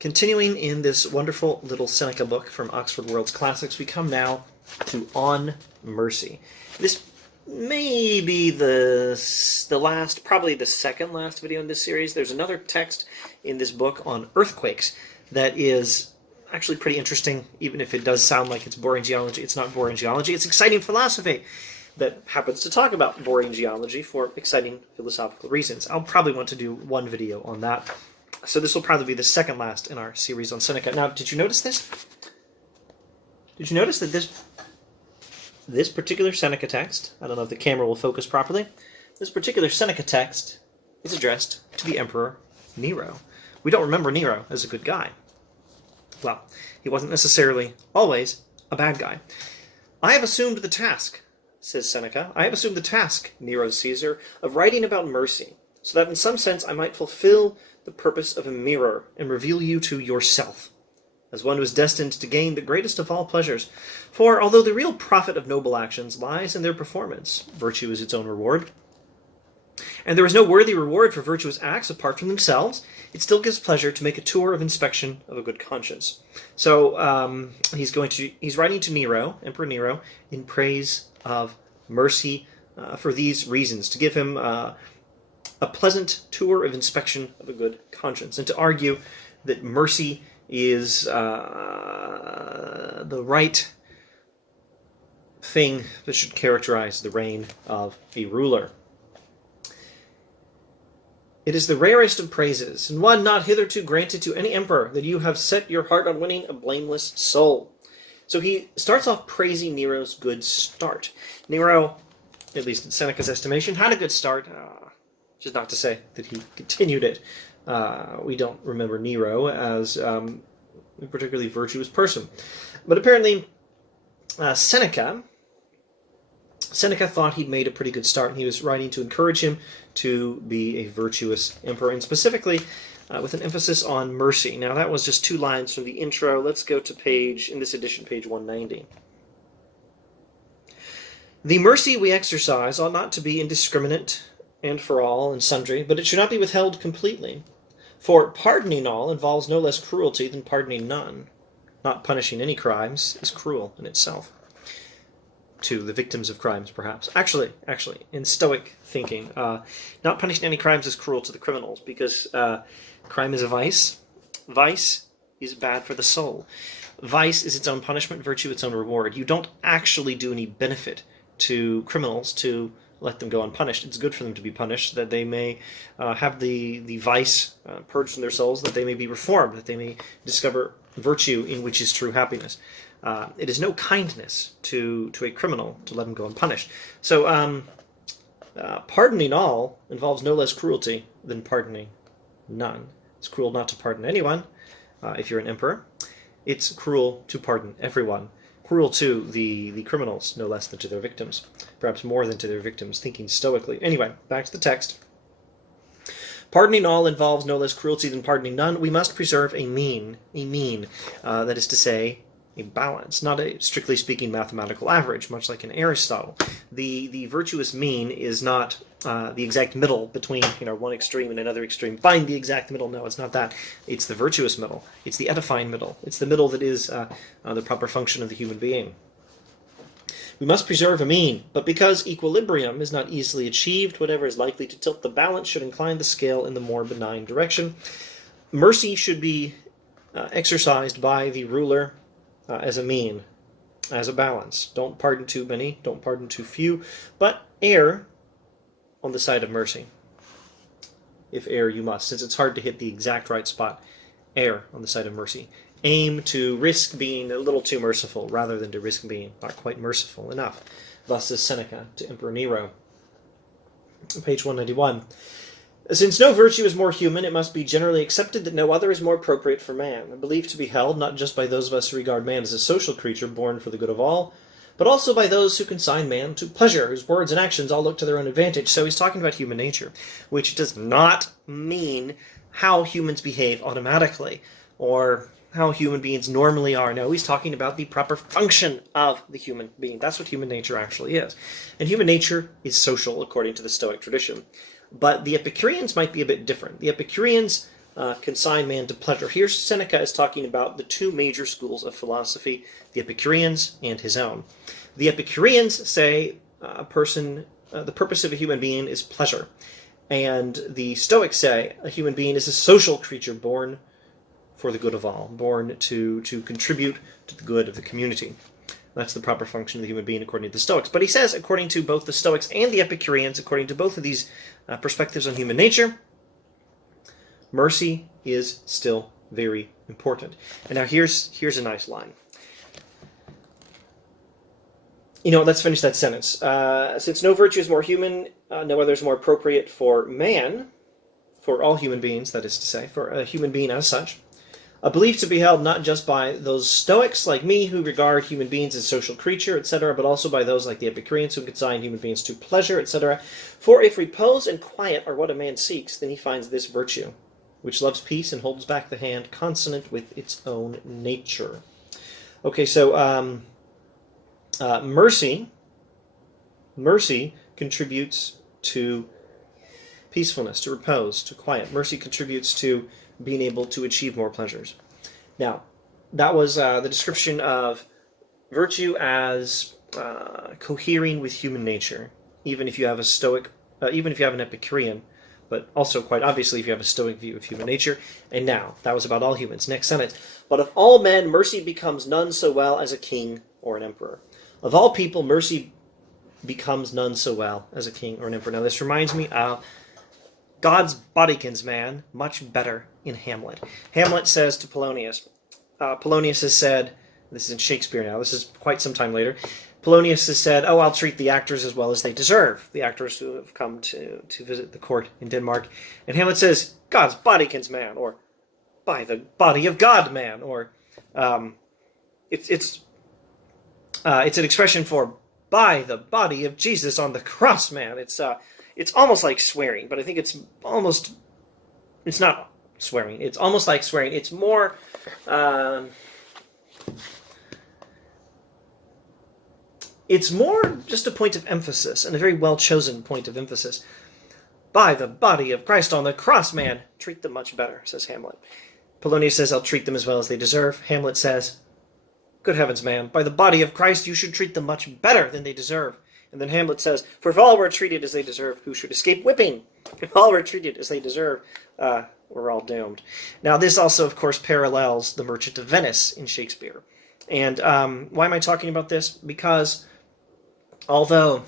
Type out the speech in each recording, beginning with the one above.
Continuing in this wonderful little Seneca book from Oxford World's Classics, we come now to On Mercy. This may be the last, probably the second last video in this series. There's another text in this book on earthquakes that is actually pretty interesting, even if it does sound like it's boring geology. It's not boring geology, it's exciting philosophy that happens to talk about boring geology for exciting philosophical reasons. I'll probably want to do one video on that. So this will probably be the second last in our series on Seneca. Now, did you notice this? Did you notice that this particular Seneca text, I don't know if the camera will focus properly, this particular Seneca text is addressed to the Emperor Nero. We don't remember Nero as a good guy. Well, he wasn't necessarily always a bad guy. I have assumed the task, says Seneca, I have assumed the task, Nero Caesar, of writing about mercy, so that in some sense I might fulfill the purpose of a mirror and reveal you to yourself, as one who is destined to gain the greatest of all pleasures. For although the real profit of noble actions lies in their performance, virtue is its own reward, and there is no worthy reward for virtuous acts apart from themselves, it still gives pleasure to make a tour of inspection of a good conscience. So he's writing to Nero, Emperor Nero, in praise of mercy for these reasons, to give him a pleasant tour of inspection of a good conscience, and to argue that mercy is the right thing that should characterize the reign of a ruler. It is the rarest of praises, and one not hitherto granted to any emperor, that you have set your heart on winning a blameless soul. So he starts off praising Nero's good start. Nero, at least in Seneca's estimation, had a good start, which is not to say that he continued it. We don't remember Nero as a particularly virtuous person. But apparently Seneca thought he'd made a pretty good start, and he was writing to encourage him to be a virtuous emperor, and specifically with an emphasis on mercy. Now, that was just 2 lines from the intro. Let's go to in this edition, page 190. The mercy we exercise ought not to be indiscriminate and for all and sundry, but it should not be withheld completely. For pardoning all involves no less cruelty than pardoning none. Not punishing any crimes is cruel in itself. To the victims of crimes, perhaps. Actually, in Stoic thinking, not punishing any crimes is cruel to the criminals, because crime is a vice. Vice is bad for the soul. Vice is its own punishment, virtue its own reward. You don't actually do any benefit to criminals to let them go unpunished. It's good for them to be punished, that they may have the vice purged from their souls, that they may be reformed, that they may discover virtue in which is true happiness. It is no kindness to a criminal to let him go unpunished. So pardoning all involves no less cruelty than pardoning none. It's cruel not to pardon anyone if you're an emperor. It's cruel to pardon everyone. Cruel to the criminals, no less than to their victims. Perhaps more than to their victims, thinking stoically. Anyway, back to the text. Pardoning all involves no less cruelty than pardoning none. We must preserve a mean, that is to say, a balance, not a strictly speaking mathematical average, much like in Aristotle. The virtuous mean is not the exact middle between one extreme and another extreme. Find the exact middle. No, it's not that. It's the virtuous middle. It's the edifying middle. It's the middle that is the proper function of the human being. We must preserve a mean, but because equilibrium is not easily achieved, whatever is likely to tilt the balance should incline the scale in the more benign direction. Mercy should be exercised by the ruler as a mean, as a balance. Don't pardon too many, don't pardon too few, but err on the side of mercy. If err you must, since it's hard to hit the exact right spot, err on the side of mercy. Aim to risk being a little too merciful rather than to risk being not quite merciful enough. Thus says Seneca to Emperor Nero. Page 191. Since no virtue is more human, it must be generally accepted that no other is more appropriate for man, a belief to be held not just by those of us who regard man as a social creature born for the good of all, but also by those who consign man to pleasure, whose words and actions all look to their own advantage. So he's talking about human nature, which does not mean how humans behave automatically, or how human beings normally are. No, he's talking about the proper function of the human being. That's what human nature actually is. And human nature is social, according to the Stoic tradition. But the Epicureans might be a bit different. The Epicureans consign man to pleasure. Here Seneca is talking about the two major schools of philosophy, the Epicureans and his own. The Epicureans say the purpose of a human being is pleasure. And the Stoics say a human being is a social creature born for the good of all, born to contribute to the good of the community. That's the proper function of the human being according to the Stoics. But he says, according to both the Stoics and the Epicureans, according to both of these perspectives on human nature, mercy is still very important. And now here's a nice line. Let's finish that sentence. Since no virtue is more human, no other is more appropriate for man, for all human beings, that is to say, for a human being as such, a belief to be held not just by those Stoics like me who regard human beings as social creature, etc., but also by those like the Epicureans who consign human beings to pleasure, etc. For if repose and quiet are what a man seeks, then he finds this virtue, which loves peace and holds back the hand consonant with its own nature. Okay, so mercy contributes to peacefulness, to repose, to quiet. Mercy contributes to being able to achieve more pleasures. Now, that was the description of virtue as cohering with human nature, even if you have a Stoic, even if you have an Epicurean, but also quite obviously if you have a Stoic view of human nature. And now, that was about all humans. Next sentence. But of all men, mercy becomes none so well as a king or an emperor. Of all people, mercy becomes none so well as a king or an emperor. Now, this reminds me of God's bodykins man, much better in Hamlet. Hamlet says to Polonius, Polonius has said, this is in Shakespeare now, this is quite some time later, Polonius has said, oh, I'll treat the actors as well as they deserve, the actors who have come to visit the court in Denmark. And Hamlet says, God's bodykins man, or by the body of God man, or it's an expression for by the body of Jesus on the cross man. It's almost like swearing, but I think it's not swearing. It's almost like swearing. It's more, just a point of emphasis, and a very well-chosen point of emphasis. By the body of Christ on the cross, man, treat them much better, says Hamlet. Polonius says, I'll treat them as well as they deserve. Hamlet says, good heavens, man, by the body of Christ you should treat them much better than they deserve. And then Hamlet says, for if all were treated as they deserve, who should escape whipping? If all were treated as they deserve, we're all doomed. Now, this also, of course, parallels The Merchant of Venice in Shakespeare. And why am I talking about this? Because although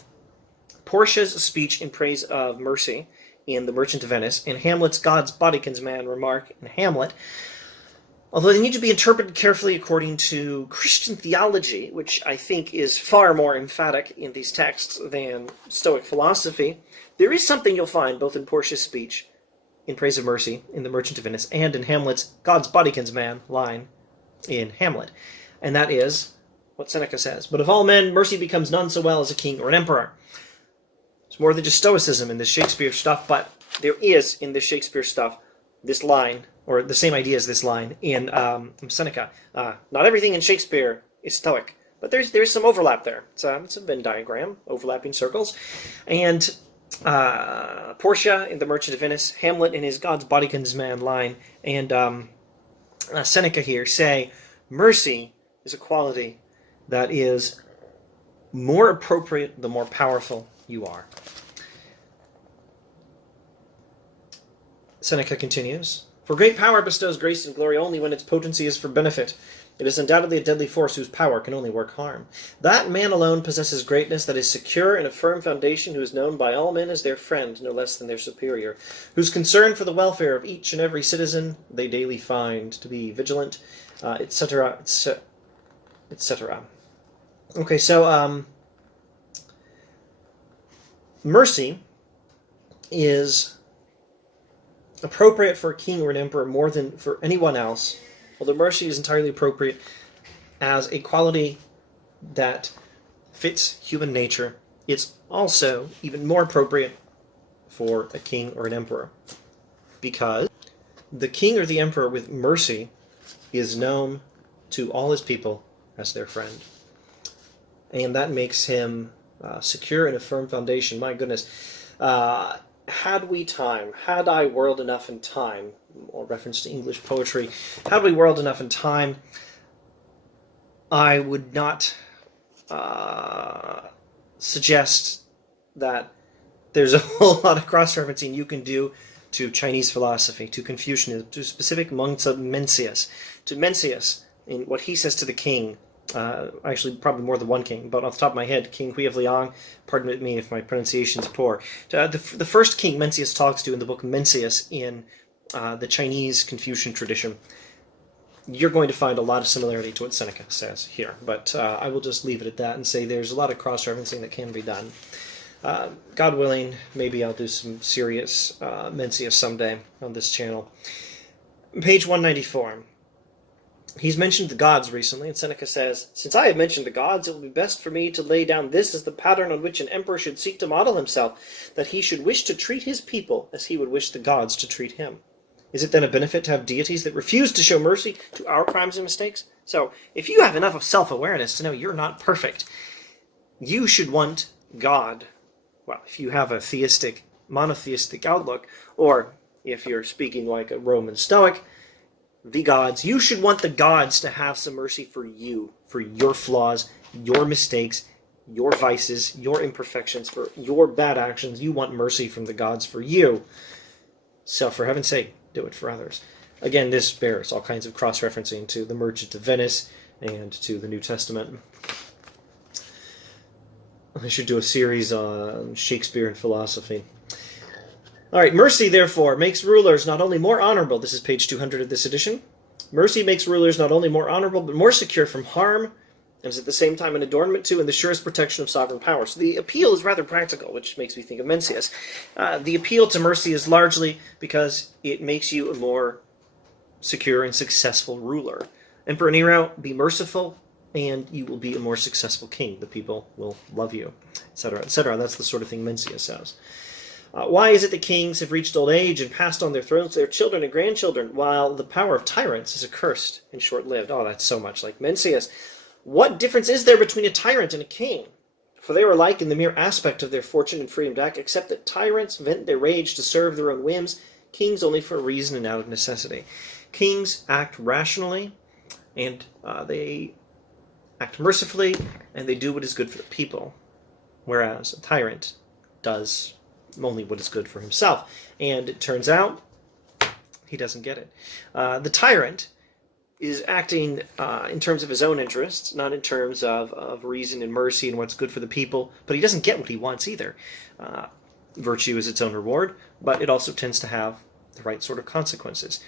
Portia's speech in praise of mercy in The Merchant of Venice and Hamlet's God's bodykins man remark in Hamlet, although they need to be interpreted carefully according to Christian theology, which I think is far more emphatic in these texts than Stoic philosophy, there is something you'll find both in Portia's speech in praise of mercy in The Merchant of Venice and in Hamlet's God's bodykins man line in Hamlet. And that is what Seneca says. But of all men, mercy becomes none so well as a king or an emperor. It's more than just Stoicism in this Shakespeare stuff, but there is in this Shakespeare stuff this line, or the same idea as this line in Seneca. Not everything in Shakespeare is Stoic, but there's some overlap there. It's a Venn diagram, overlapping circles. And Portia in The Merchant of Venice, Hamlet in his God's bodykins man line, and Seneca here say mercy is a quality that is more appropriate the more powerful you are. Seneca continues, for great power bestows grace and glory only when its potency is for benefit. It is undoubtedly a deadly force whose power can only work harm. That man alone possesses greatness that is secure in a firm foundation, who is known by all men as their friend, no less than their superior, whose concern for the welfare of each and every citizen they daily find to be vigilant, etc., etc. Okay, so mercy is appropriate for a king or an emperor more than for anyone else, although mercy is entirely appropriate as a quality that fits human nature. It's also even more appropriate for a king or an emperor, because the king or the emperor with mercy is known to all his people as their friend. And that makes him secure in a firm foundation. My goodness. had we time, had I whirled enough in time, or reference to English poetry, had we whirled enough in time, I would not suggest that there's a whole lot of cross-referencing you can do to Chinese philosophy, to Confucianism, to specific monks of Mencius, to Mencius, in what he says to the king, actually probably more than one king, but off the top of my head, King Hui of Liang, pardon me if my pronunciation's poor. The first king Mencius talks to in the book Mencius in the Chinese Confucian tradition, you're going to find a lot of similarity to what Seneca says here, but I will just leave it at that and say there's a lot of cross-referencing that can be done. God willing, maybe I'll do some serious Mencius someday on this channel. Page 194. He's mentioned the gods recently, and Seneca says, "Since I have mentioned the gods, it will be best for me to lay down this as the pattern on which an emperor should seek to model himself, that he should wish to treat his people as he would wish the gods to treat him. Is it then a benefit to have deities that refuse to show mercy to our crimes and mistakes? So, if you have enough of self-awareness to know you're not perfect, you should want God. Well, if you have a theistic, monotheistic outlook, or if you're speaking like a Roman Stoic, the gods, you should want the gods to have some mercy for you, for your flaws, your mistakes, your vices, your imperfections, for your bad actions. You want mercy from the gods for you. So, for heaven's sake, do it for others." Again, this bears all kinds of cross-referencing to the Merchant of Venice and to the New Testament. I should do a series on Shakespeare and philosophy. All right, mercy, therefore, makes rulers not only more honorable, this is page 200 of this edition, mercy makes rulers not only more honorable, but more secure from harm, and is at the same time an adornment to and the surest protection of sovereign power. So the appeal is rather practical, which makes me think of Mencius. The appeal to mercy is largely because it makes you a more secure and successful ruler. Emperor Nero, be merciful, and you will be a more successful king. The people will love you, etc., etc. That's the sort of thing Mencius says. Why is it that kings have reached old age and passed on their thrones to their children and grandchildren, while the power of tyrants is accursed and short-lived? Oh, that's so much like Mencius. What difference is there between a tyrant and a king? For they are alike in the mere aspect of their fortune and freedom to act, except that tyrants vent their rage to serve their own whims, kings only for reason and out of necessity. Kings act rationally, and they act mercifully, and they do what is good for the people, whereas a tyrant does only what is good for himself. And it turns out he doesn't get it. The tyrant is acting in terms of his own interests, not in terms of reason and mercy and what's good for the people, but he doesn't get what he wants either. Virtue is its own reward, but it also tends to have the right sort of consequences.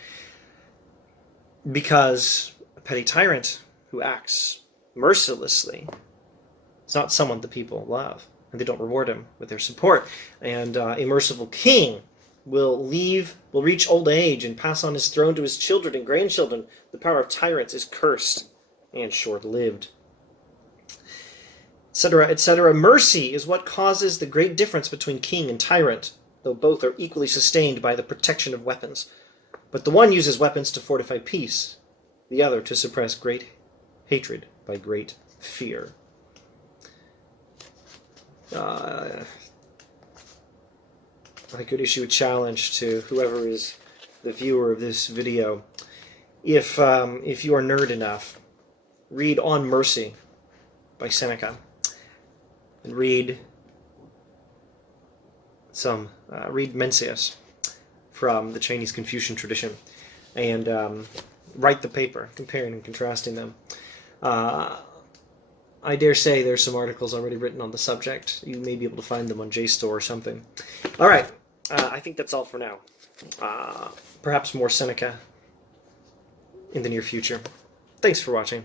Because a petty tyrant who acts mercilessly is not someone the people love, and they don't reward him with their support. And a merciful king will reach old age and pass on his throne to his children and grandchildren. The power of tyrants is cursed and short-lived, etc., etc. Mercy is what causes the great difference between king and tyrant, though both are equally sustained by the protection of weapons. But the one uses weapons to fortify peace, the other to suppress great hatred by great fear. I could issue a challenge to whoever is the viewer of this video. If you are nerd enough, read On Mercy by Seneca, and read Mencius from the Chinese Confucian tradition, and write the paper, comparing and contrasting them. I dare say there's some articles already written on the subject. You may be able to find them on JSTOR or something. All right, I think that's all for now. Perhaps more Seneca in the near future. Thanks for watching.